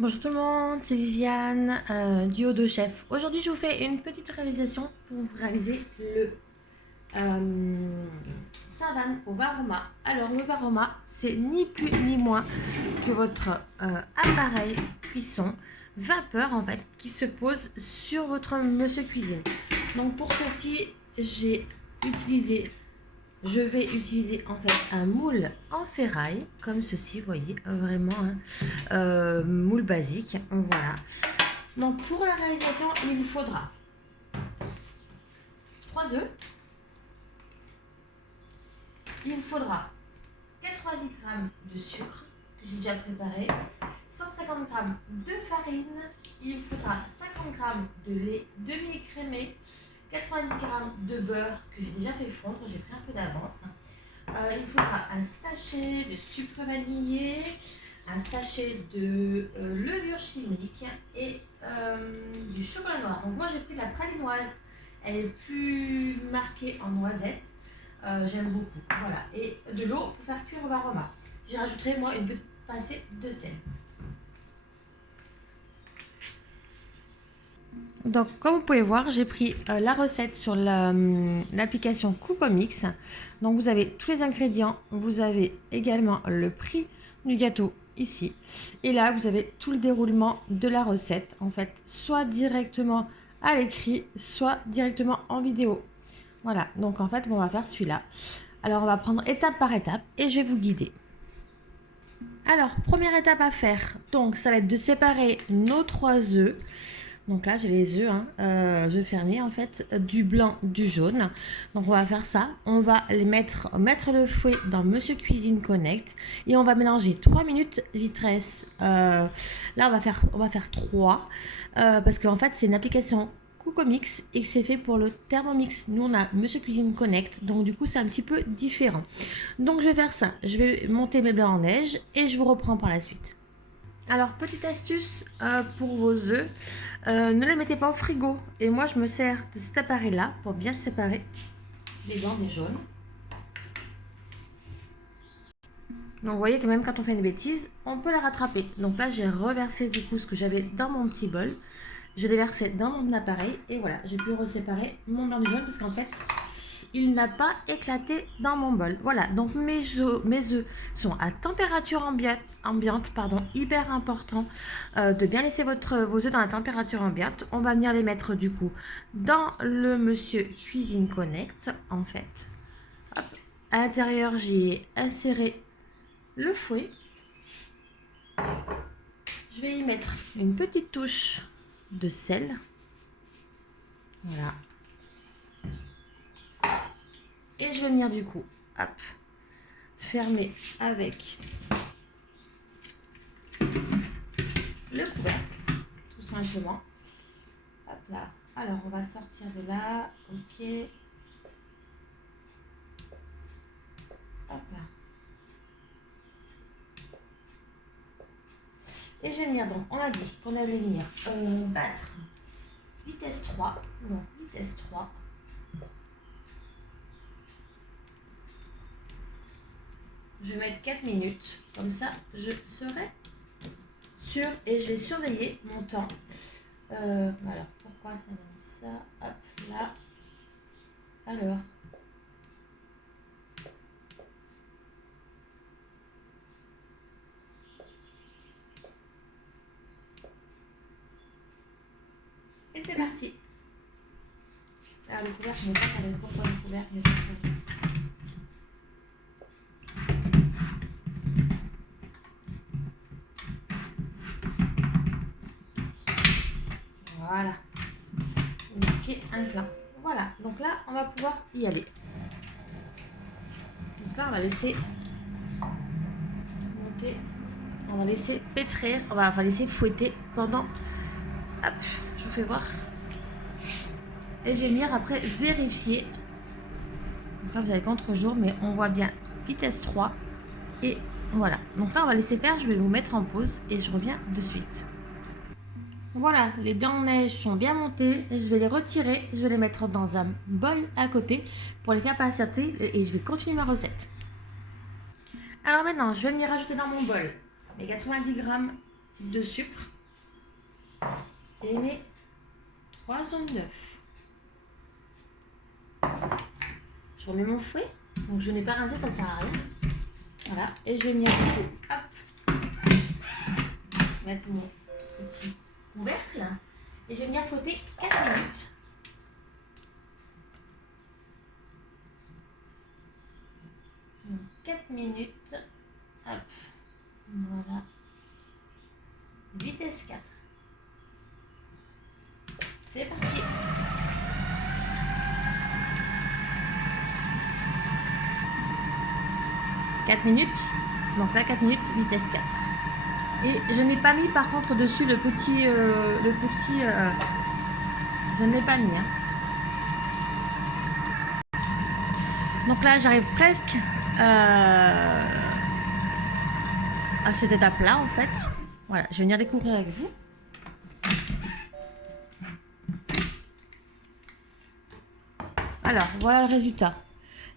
Bonjour tout le monde, c'est Viviane du Haut de Chef. Aujourd'hui, je vous fais une petite réalisation pour vous réaliser le savane au Varoma. Alors, le Varoma, c'est ni plus ni moins que votre appareil cuisson vapeur en fait qui se pose sur votre monsieur cuisine. Donc, pour ceci, je vais utiliser en fait un moule en ferraille, comme ceci, vous voyez, vraiment un moule basique, voilà. Donc pour la réalisation, il vous faudra 3 œufs, il vous faudra 90 g de sucre que j'ai déjà préparé, 150 g de farine, il vous faudra 50 g de lait demi-écrémé, 90 g de beurre que j'ai déjà fait fondre, j'ai pris un peu d'avance. Il faudra un sachet de sucre vanillé, un sachet de levure chimique et du chocolat noir. Donc moi j'ai pris de la pralinoise, elle est plus marquée en noisette, j'aime beaucoup. Voilà, et de l'eau pour faire cuire au Varoma. J'y rajouterai moi une petite pincée de sel. Donc, comme vous pouvez voir, j'ai pris la recette sur l'application Coocomix. Donc, vous avez tous les ingrédients. Vous avez également le prix du gâteau ici. Et là, vous avez tout le déroulement de la recette. En fait, soit directement à l'écrit, soit directement en vidéo. Voilà. Donc, en fait, on va faire celui-là. Alors, on va prendre étape par étape et je vais vous guider. Alors, première étape à faire. Donc, ça va être de séparer nos 3 œufs. Donc là, j'ai les œufs, œufs fermiers en fait, du blanc, du jaune. Donc on va faire ça. On va les mettre le fouet dans Monsieur Cuisine Connect et on va mélanger 3 minutes vitesse. Là, on va faire 3 parce qu'en fait, c'est une application Coocomix et c'est fait pour le Thermomix. Nous, on a Monsieur Cuisine Connect, donc du coup, c'est un petit peu différent. Donc je vais faire ça. Je vais monter mes blancs en neige et je vous reprends par la suite. Alors, petite astuce pour vos œufs, ne les mettez pas au frigo. Et moi, je me sers de cet appareil-là pour bien séparer les blancs des jaunes. Donc, vous voyez que même quand on fait une bêtise, on peut la rattraper. Donc là, j'ai reversé du coup ce que j'avais dans mon petit bol. Je l'ai versé dans mon appareil et voilà, j'ai pu reséparer mon blanc du jaune parce qu'en fait, il n'a pas éclaté dans mon bol. Voilà, donc mes œufs sont à température ambiante, hyper important de bien laisser vos œufs dans la température ambiante. On va venir les mettre du coup dans le Monsieur Cuisine Connect en fait. Hop. À l'intérieur, j'ai inséré le fouet. Je vais y mettre une petite touche de sel. Voilà. Et je vais venir du coup, hop, fermer avec le couvercle, tout simplement. Hop là. Alors, on va sortir de là. Ok. Hop là. Et je vais venir donc, on a dit qu'on allait venir battre vitesse 3. Non, vitesse 3. Je vais mettre 4 minutes. Comme ça, je serai sûre et je vais surveiller mon temps. Alors, pourquoi ça m'a mis ça? Hop, là. Alors. Et c'est parti. Ah, le couvercle n'est pas carré. Pourquoi le couvercle n'est pas carré? Voilà. Marqué inclin. Voilà. Donc là, on va pouvoir y aller. Donc là, on va laisser monter. On va laisser pétrir. On va laisser fouetter pendant... Hop, je vous fais voir. Et je vais venir après vérifier. Donc là, vous avez contre-jour, mais on voit bien vitesse 3. Et voilà. Donc là, on va laisser faire. Je vais vous mettre en pause et je reviens de suite. Voilà, les blancs de neige sont bien montés. Je vais les retirer. Je vais les mettre dans un bol à côté pour les faire patienter et je vais continuer ma recette. Alors maintenant, je vais venir rajouter dans mon bol mes 90 g de sucre et mes 3 jaunes d'œufs. Je remets mon fouet, donc je n'ai pas rincé, ça sert à rien. Voilà, et je vais venir du coup, hop, mettre mon petit couvercle et je vais venir fouetter 4 minutes. Donc 4 minutes, hop, voilà, vitesse 4. C'est parti. Minutes, donc là 4 minutes, vitesse 4. Et je n'ai pas mis par contre dessus le petit je ne l'ai pas mis, hein. Donc là j'arrive presque à cette étape là en fait. Voilà, je vais venir découvrir avec vous. Alors voilà le résultat.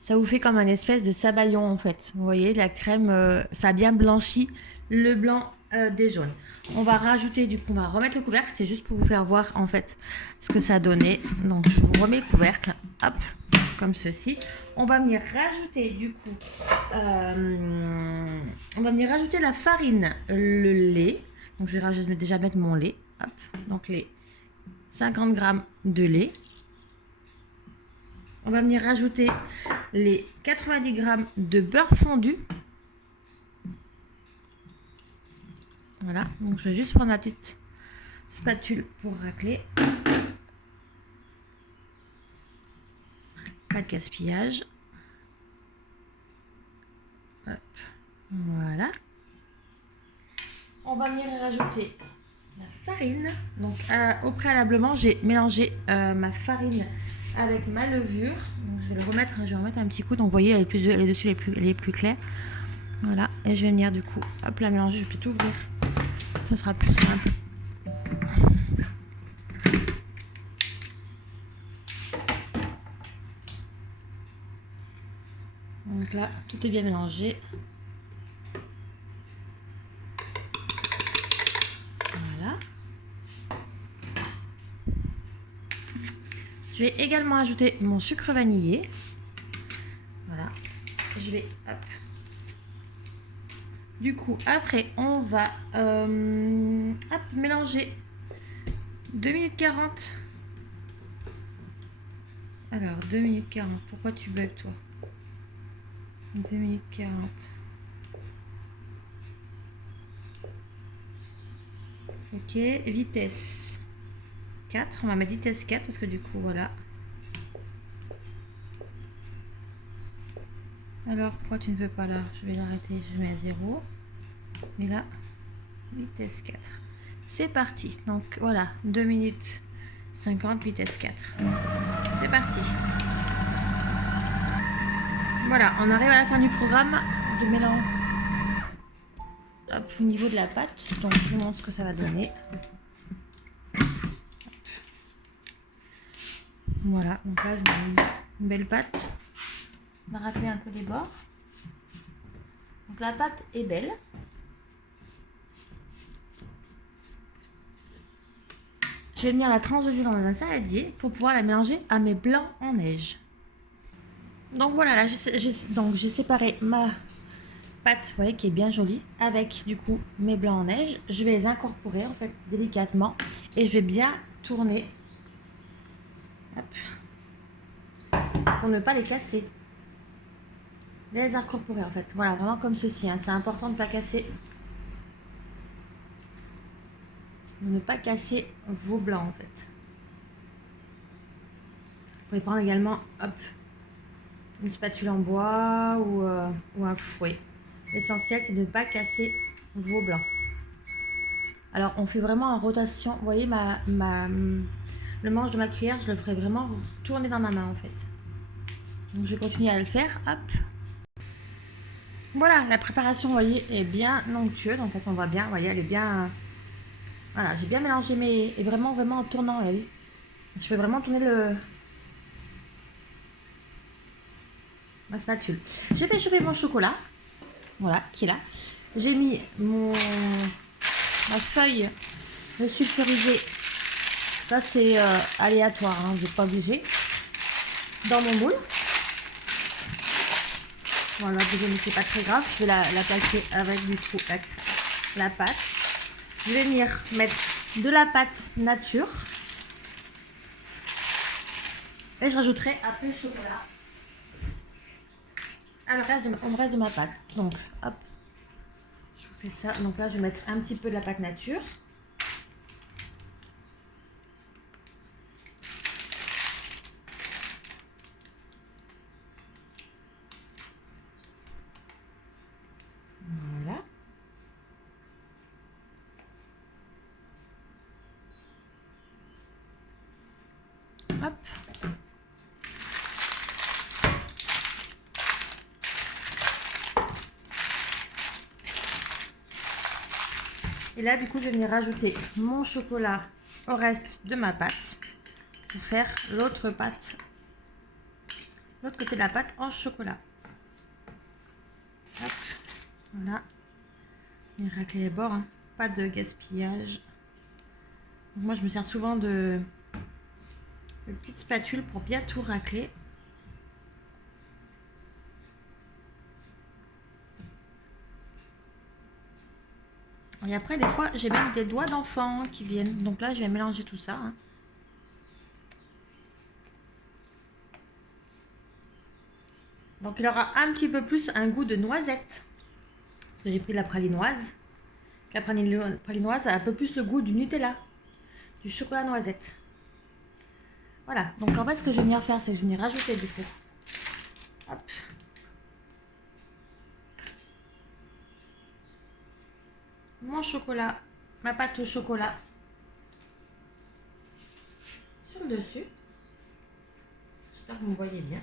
Ça vous fait comme un espèce de sabayon en fait. Vous voyez, la crème, ça a bien blanchi le blanc des jaunes. On va rajouter, du coup, on va remettre le couvercle. C'était juste pour vous faire voir en fait ce que ça donnait. Donc je vous remets le couvercle, hop, comme ceci. On va venir rajouter du coup, on va venir rajouter la farine, le lait. Donc je vais déjà mettre mon lait, hop. Donc les 50 g de lait. On va venir rajouter les 90 g de beurre fondu. Voilà, donc je vais juste prendre ma petite spatule pour racler. Pas de gaspillage. Hop. Voilà. On va venir rajouter la farine. Donc au préalablement, j'ai mélangé ma farine avec ma levure. Donc, je vais remettre un petit coup. Donc vous voyez, les dessus les plus clairs. Voilà, et je vais venir du coup, hop, la mélanger. Je vais peut-être ouvrir. Ce sera plus simple. Donc là, tout est bien mélangé. Voilà. Je vais également ajouter mon sucre vanillé. Voilà. Je vais, hop. Du coup, après, on va mélanger 2 minutes 40. Alors, 2 minutes 40. Pourquoi tu bugs, toi? 2 minutes 40. Ok, vitesse 4. On va mettre vitesse 4 parce que du coup, voilà. Alors, pourquoi tu ne veux pas là? Je vais l'arrêter, je mets à 0. Et là, vitesse 4. C'est parti. Donc, voilà, 2 minutes 50, vitesse 4. C'est parti. Voilà, on arrive à la fin du programme de mélange. Hop, au niveau de la pâte. Donc, je vous montre ce que ça va donner. Voilà, donc là, je mets une belle pâte. On va racler un peu les bords. Donc la pâte est belle. Je vais venir la transdoser dans un saladier pour pouvoir la mélanger à mes blancs en neige. Donc voilà, là j'ai séparé ma pâte, vous voyez, qui est bien jolie, avec du coup mes blancs en neige. Je vais les incorporer en fait délicatement et je vais bien tourner, hop, pour ne pas les casser. Les incorporer en fait, voilà, vraiment comme ceci, hein. C'est important de ne pas casser, de ne pas casser vos blancs en fait. Vous pouvez prendre également, hop, une spatule en bois ou un fouet. L'essentiel c'est de ne pas casser vos blancs. Alors on fait vraiment en rotation, vous voyez le manche de ma cuillère, je le ferai vraiment tourner dans ma main en fait. Donc je vais continuer à le faire, hop. Voilà, la préparation, vous voyez, est bien onctueuse. En fait, on voit bien, vous voyez, elle est bien... Voilà, j'ai bien mélangé et vraiment en tournant, elle. Je fais vraiment tourner ma spatule. J'ai fait chauffer mon chocolat, voilà, qui est là. J'ai mis mon ma feuille de sulfurisé. Ça c'est aléatoire, hein, je n'ai pas bougé. Dans mon moule. Voilà, désolé, c'est pas très grave. Je vais la placer avec du coup la pâte. Je vais venir mettre de la pâte nature. Et je rajouterai après le chocolat. Le reste de ma pâte. Donc, hop. Je vous fais ça. Donc là, je vais mettre un petit peu de la pâte nature. Voilà. Hop. Et là, du coup, je vais venir rajouter mon chocolat au reste de ma pâte pour faire l'autre pâte, l'autre côté de la pâte en chocolat. Hop, voilà. Et racler les bords, hein. Pas de gaspillage. Donc moi, je me sers souvent de petites spatules pour bien tout racler. Et après, des fois, j'ai même des doigts d'enfant qui viennent. Donc là, je vais mélanger tout ça, hein. Donc il aura un petit peu plus un goût de noisette. Parce que j'ai pris de la pralinoise. La pralinoise a un peu plus le goût du Nutella. Du chocolat noisette. Voilà. Donc en fait, ce que je vais venir faire, c'est que je vais venir rajouter du coup. Hop. Mon chocolat, ma pâte au chocolat sur le dessus. J'espère que vous me voyez bien.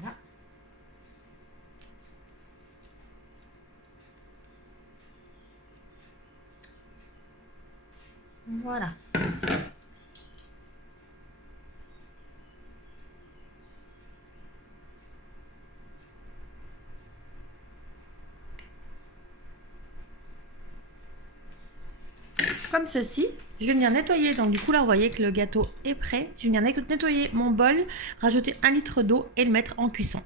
Voilà. Voilà. Comme ceci, je vais venir nettoyer. Donc du coup là, vous voyez que le gâteau est prêt. Je vais venir nettoyer mon bol, rajouter 1 litre d'eau et le mettre en cuisson.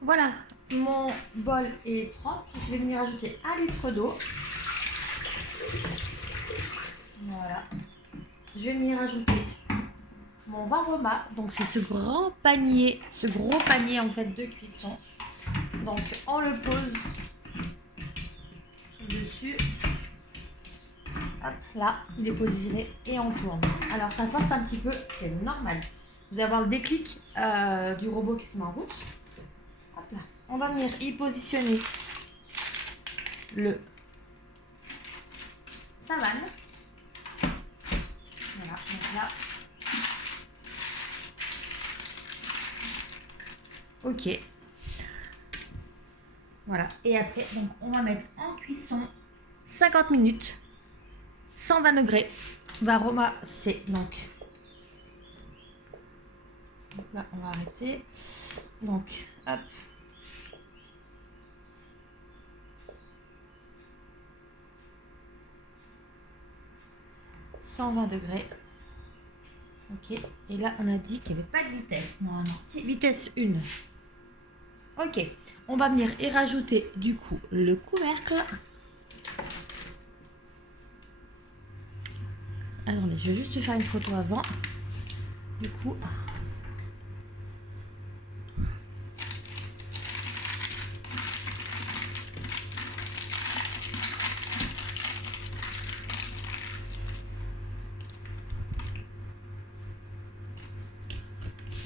Voilà, mon bol est propre. Je vais venir ajouter 1 litre d'eau. Voilà. Je vais venir ajouter mon Varoma. Donc c'est ce grand panier, ce gros panier en fait de cuisson. Donc on le pose dessus. Hop, là, il est positionné et on tourne. Alors ça force un petit peu, c'est normal. Vous allez avoir le déclic du robot qui se met en route. Hop là. On va venir y positionner le savane. Voilà, donc là. Ok. Voilà. Et après, donc, on va mettre en cuisson 50 minutes, 120 degrés. Varoma, c'est donc là, on va arrêter. Donc, hop. « 120 degrés. Ok. Et là, on a dit qu'il n'y avait pas de vitesse. Non, non. C'est vitesse 1. Ok. On va venir y rajouter du coup le couvercle. Attendez, je vais juste faire une photo avant. Du coup.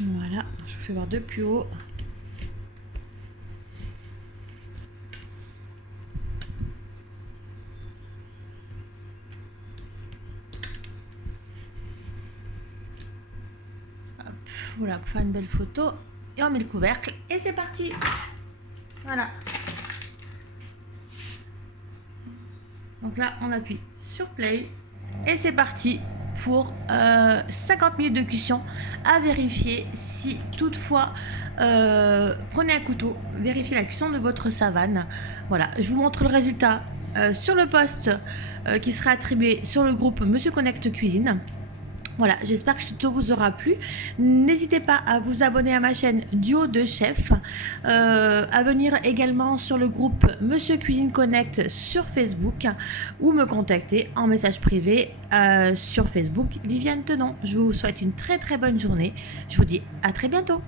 Voilà, je vous fais voir de plus haut. Hop, voilà, pour faire une belle photo. Et on met le couvercle et c'est parti. Voilà. Donc là, on appuie sur play et c'est parti pour 50 minutes de cuisson à vérifier si toutefois prenez un couteau, vérifiez la cuisson de votre savane. Voilà, je vous montre le résultat sur le post qui sera attribué sur le groupe Monsieur Connect Cuisine. Voilà, j'espère que ce tuto vous aura plu. N'hésitez pas à vous abonner à ma chaîne Duo de Chef, à venir également sur le groupe Monsieur Cuisine Connect sur Facebook ou me contacter en message privé sur Facebook, Viviane Tenon. Je vous souhaite une très très bonne journée. Je vous dis à très bientôt.